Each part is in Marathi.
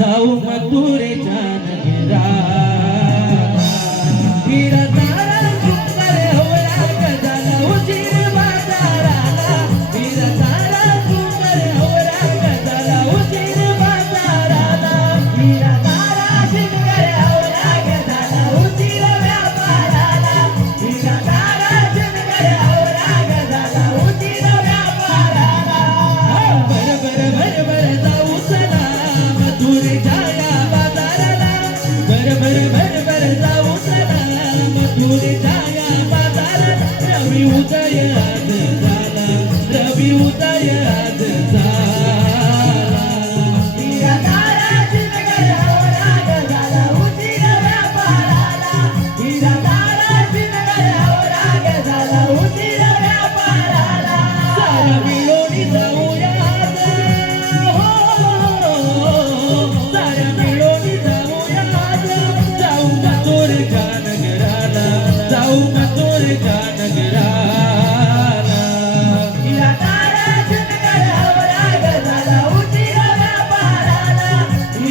जाऊ मथुरेच्या रवी उदय रवी उदय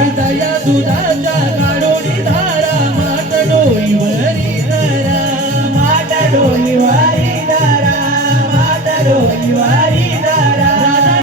ಹೃದಯ ಸುಧಜ